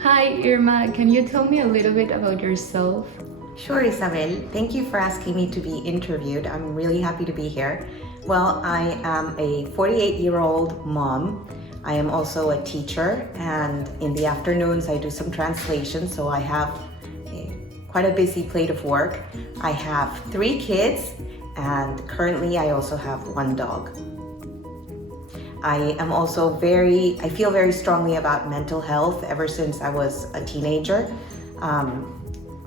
Hi Irma, can you tell me a little bit about yourself? Sure, Isabel. Thank you for asking me to be interviewed. I'm really happy to be here. Well, I am a 48-year-old mom. I am also a teacher, and in the afternoons, I do some translation, so I have quite a busy plate of work. I have 3 kids, and currently, I also have 1 dog. I feel very strongly about mental health ever since I was a teenager.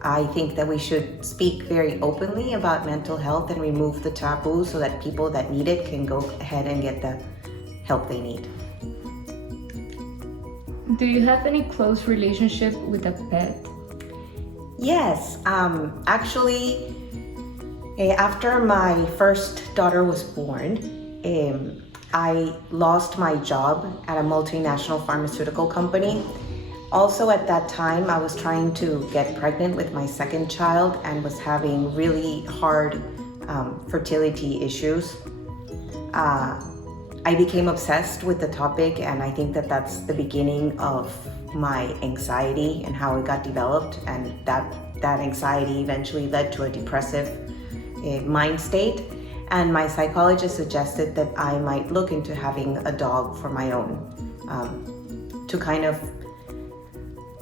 I think that we should speak very openly about mental health and remove the taboo so that people that need it can go ahead and get the help they need. Do you have any close relationship with a pet? Yes, actually, after my first daughter was born, I lost my job at a multinational pharmaceutical company. Also at that time, I was trying to get pregnant with my second child and was having really hard fertility issues. I became obsessed with the topic, and I think that that's the beginning of my anxiety and how it got developed, and that anxiety eventually led to a depressive mind state. And my psychologist suggested that I might look into having a dog for my own, to kind of,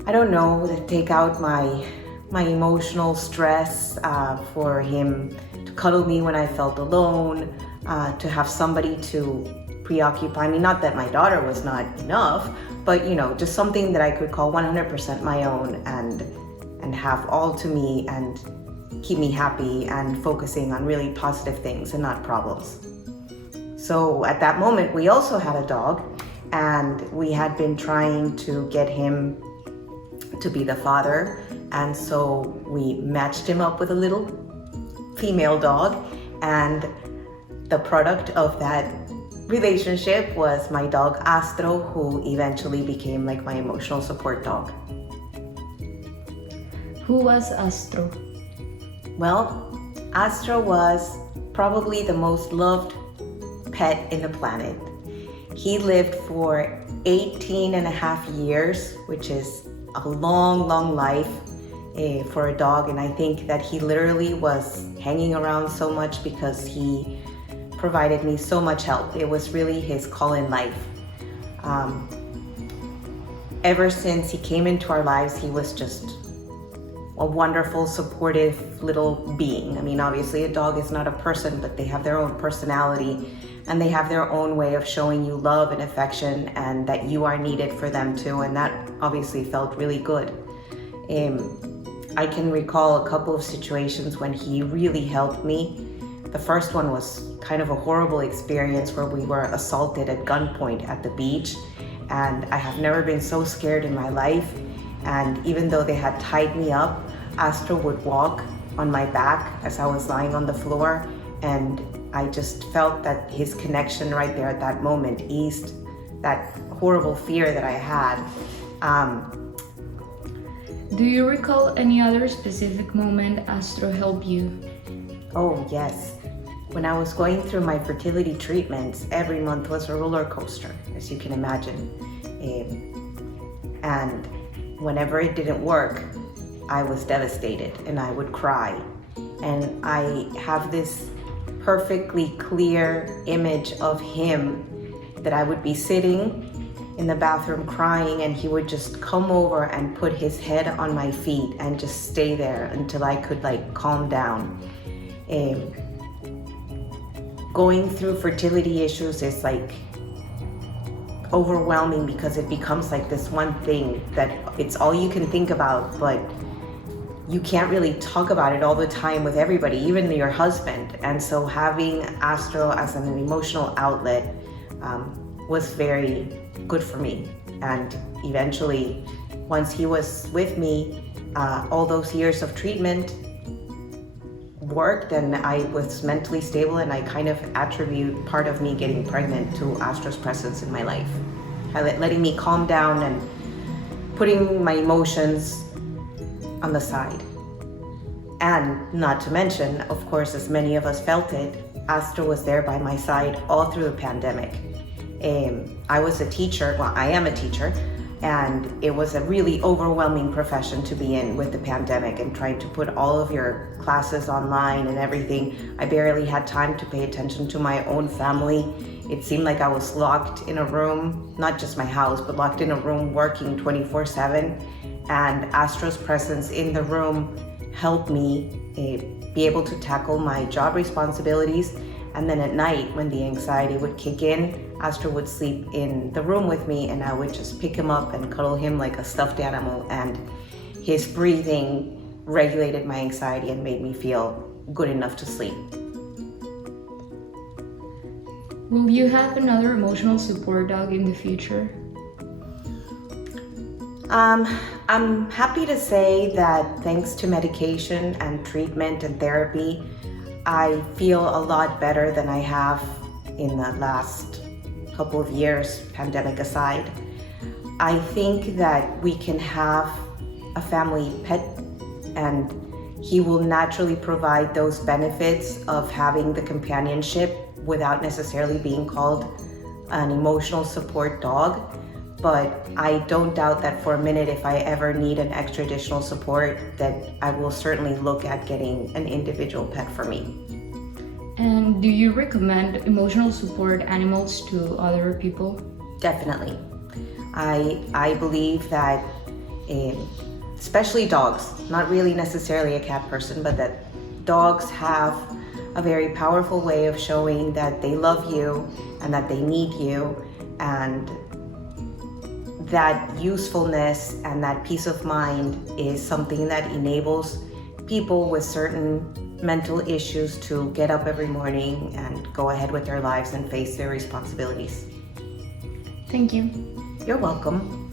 I don't know, to take out my emotional stress, for him to cuddle me when I felt alone, to have somebody to preoccupy me. Not that my daughter was not enough, but just something that I could call 100% my own and have all to me and keep me happy and focusing on really positive things and not problems. So at that moment, we also had a dog, and we had been trying to get him to be the father, and so we matched him up with a little female dog, and the product of that relationship was my dog Astro, who eventually became like my emotional support dog. Who was Astro? Well, Astro was probably the most loved pet in the planet. He lived for 18 and a half years, which is a long, long life for a dog. And I think that he literally was hanging around so much because he provided me so much help. It was really his call in life. Ever since he came into our lives, he was just a wonderful, supportive little being. I mean, obviously a dog is not a person, but they have their own personality and they have their own way of showing you love and affection, and that you are needed for them too. And that obviously felt really good. I can recall a couple of situations when he really helped me. The first one was kind of a horrible experience where we were assaulted at gunpoint at the beach. And I have never been so scared in my life. And even though they had tied me up, Astro would walk on my back as I was lying on the floor, and I just felt that his connection right there at that moment eased that horrible fear that I had. Do you recall any other specific moment Astro helped you? Oh yes. When I was going through my fertility treatments, every month was a roller coaster, as you can imagine. And whenever it didn't work, I was devastated and I would cry. And I have this perfectly clear image of him that I would be sitting in the bathroom crying, and he would just come over and put his head on my feet and just stay there until I could calm down. Going through fertility issues is overwhelming because it becomes this one thing that it's all you can think about, but you can't really talk about it all the time with everybody, even your husband. And so having Astro as an emotional outlet was very good for me. And eventually, once he was with me, all those years of treatment worked, and I was mentally stable, and I kind of attribute part of me getting pregnant to Astro's presence in my life, letting me calm down and putting my emotions on the side. And not to mention, of course, as many of us felt it, Astro was there by my side all through the pandemic. I was a teacher, well, I am a teacher. And it was a really overwhelming profession to be in with the pandemic and trying to put all of your classes online and everything. I barely had time to pay attention to my own family. It seemed like I was locked in a room, not just my house, but locked in a room working 24/7. And Astro's presence in the room helped me be able to tackle my job responsibilities. And then at night, when the anxiety would kick in, Astro would sleep in the room with me, and I would just pick him up and cuddle him like a stuffed animal. And his breathing regulated my anxiety and made me feel good enough to sleep. Will you have another emotional support dog in the future? I'm happy to say that thanks to medication and treatment and therapy, I feel a lot better than I have in the last couple of years, pandemic aside. I think that we can have a family pet and he will naturally provide those benefits of having the companionship without necessarily being called an emotional support dog. But I don't doubt that for a minute, if I ever need an extra additional support, that I will certainly look at getting an individual pet for me. And do you recommend emotional support animals to other people? Definitely. I believe that, especially dogs, not really necessarily a cat person, but that dogs have a very powerful way of showing that they love you and that they need you, and that usefulness and that peace of mind is something that enables people with certain mental issues to get up every morning and go ahead with their lives and face their responsibilities. Thank you. You're welcome.